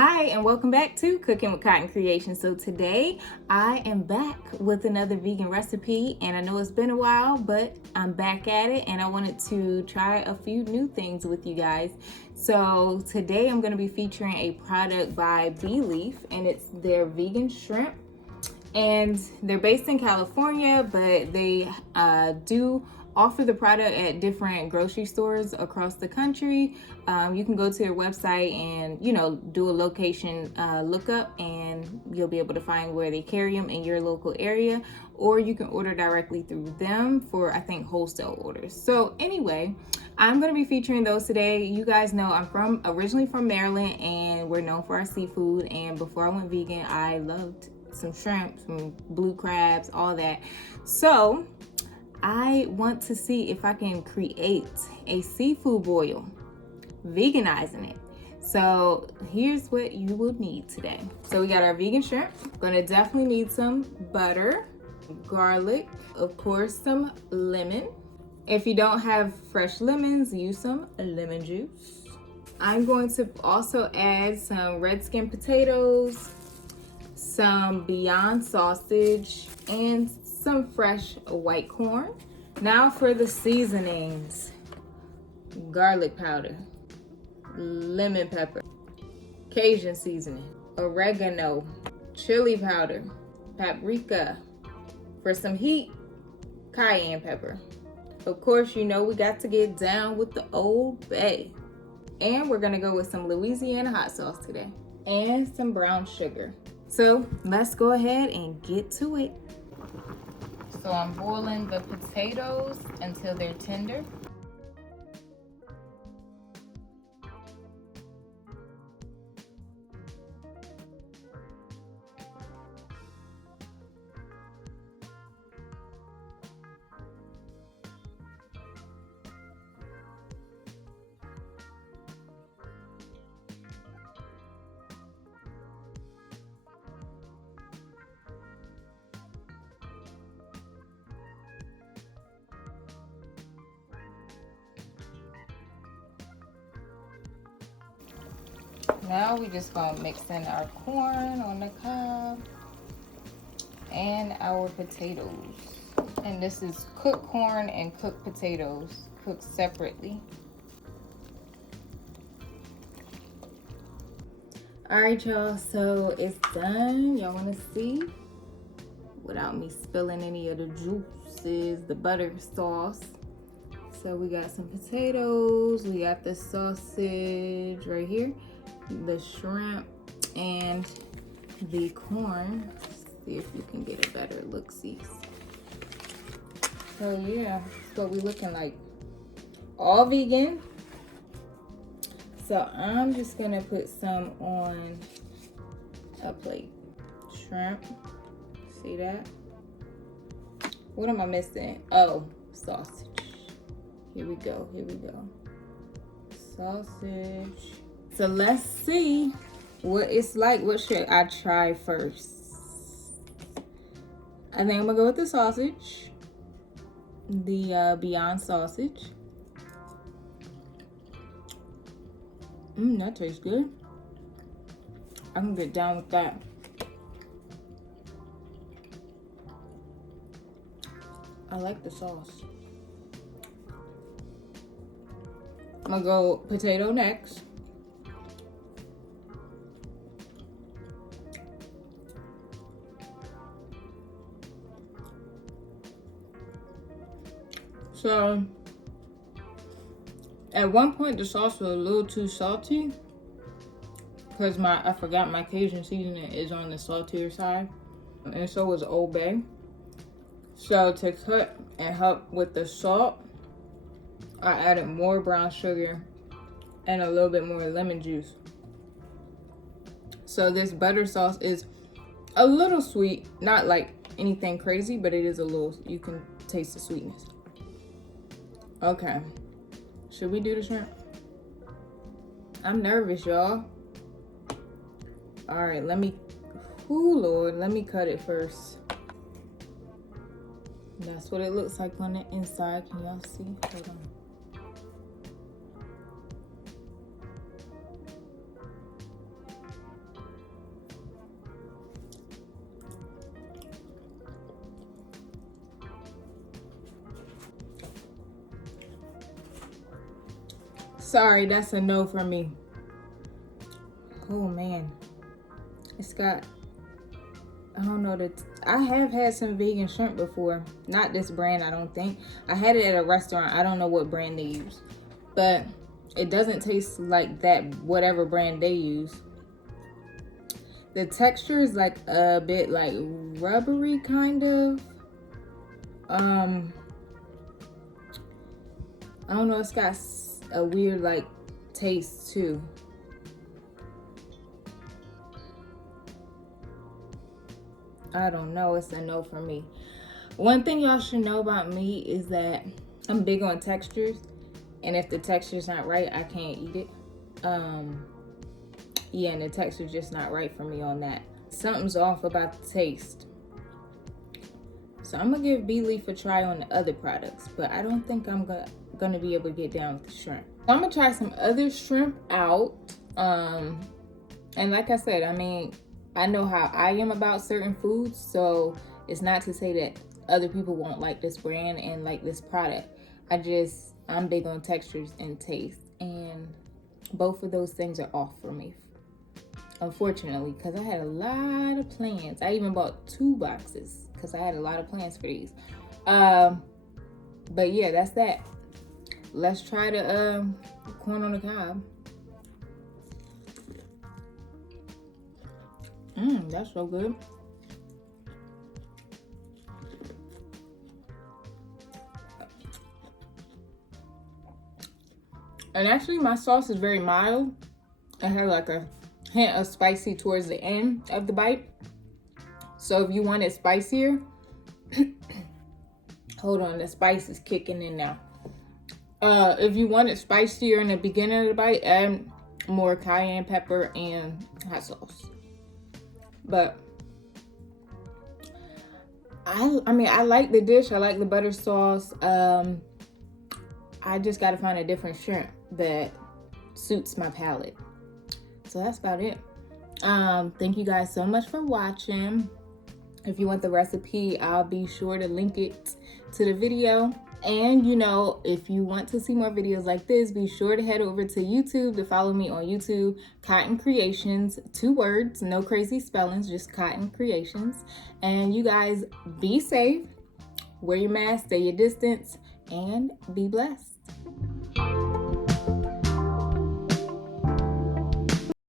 Hi, and welcome back to Cooking with Cotton Creation. So today I am back with another vegan recipe, and I know it's been a while, but I'm back at it and I wanted to try a few new things with you guys. So today I'm going to be featuring a product by Bee Leaf, and it's their vegan shrimp. And they're based in California, but they do offer the product at different grocery stores across the country. You can go to their website and do a location lookup, and you'll be able to find where they carry them in your local area, or you can order directly through them for, I think, wholesale orders. So anyway, I'm going to be featuring those today. You guys know I'm originally from Maryland, and we're known for our seafood. And before I went vegan, I loved some shrimp, some blue crabs, all that. So I want to see if I can create a seafood boil, veganizing it. So here's what you will need today. So we got our vegan shrimp. Gonna definitely need some butter, garlic, of course, some lemon. If you don't have fresh lemons, use some lemon juice. I'm going to also add some red skin potatoes, some Beyond sausage, and some fresh white corn. Now for the seasonings: garlic powder, lemon pepper, Cajun seasoning, oregano, chili powder, paprika. For some heat, cayenne pepper. Of course, we got to get down with the Old Bay. And we're gonna go with some Louisiana hot sauce today, and some brown sugar. So let's go ahead and get to it. So I'm boiling the potatoes until they're tender. Now we just gonna mix in our corn on the cob and our potatoes. And this is cooked corn and cooked potatoes, cooked separately. All right, y'all, so it's done. Y'all wanna see? Without me spilling any of the juices, the butter sauce. So we got some potatoes, we got the sausage right here, the shrimp, and the corn. Let's see if you can get a better look-see. So yeah, that's what we looking like. All vegan. So I'm just gonna put some on a plate. Shrimp, see that? What am I missing? Oh, sausage. Here we go. Sausage. So let's see what it's like. What should I try first? I think I'm gonna go with the sausage. The Beyond sausage. That tastes good. I can get down with that. I like the sauce. I'm gonna go potato next. So at one point the sauce was a little too salty because I forgot my Cajun seasoning is on the saltier side, and so was Old Bay. So to cut and help with the salt, I added more brown sugar and a little bit more lemon juice. So this butter sauce is a little sweet, not like anything crazy, but it is a little, you can taste the sweetness. Okay, should we do the shrimp? I'm nervous, y'all. All right, let me cut it first. That's what it looks like on the inside. Can y'all see? Hold on. Sorry, that's a no for me. Oh man, it's got, I don't know, I have had some vegan shrimp before. Not this brand, I don't think. I had it at a restaurant. I don't know what brand they use, but it doesn't taste like that, whatever brand they use. The texture is like a bit like rubbery kind of. I don't know, it's got a weird like taste too. I don't know, it's a no for me. One thing y'all should know about me is that I'm big on textures, and if the texture's not right, I can't eat it. Yeah, and the texture's just not right for me on that. Something's off about the taste. So I'm gonna give Bee Leaf a try on the other products, but I don't think I'm gonna be able to get down with the shrimp. So I'm gonna try some other shrimp out. And like I said, I mean, I know how I am about certain foods, so it's not to say that other people won't like this brand and like this product. I'm big on textures and taste, and both of those things are off for me, unfortunately, because I had a lot of plans. I even bought 2 boxes because I had a lot of plans for these. But yeah, that's that. Let's try the corn on the cob. That's so good. And actually my sauce is very mild. I had like a hint of spicy towards the end of the bite. So if you want it spicier, hold on, the spice is kicking in now. If you want it spicier in the beginning of the bite, add more cayenne pepper and hot sauce. But I mean, I like the dish. I like the butter sauce. I just got to find a different shrimp that suits my palate. So that's about it. Thank you guys so much for watching. If you want the recipe, I'll be sure to link it to the video. And you know, if you want to see more videos like this, be sure to head over to YouTube to follow me on YouTube, Cotton Creations, 2 words, no crazy spellings, just Cotton Creations. And you guys be safe, wear your mask, stay your distance, and be blessed.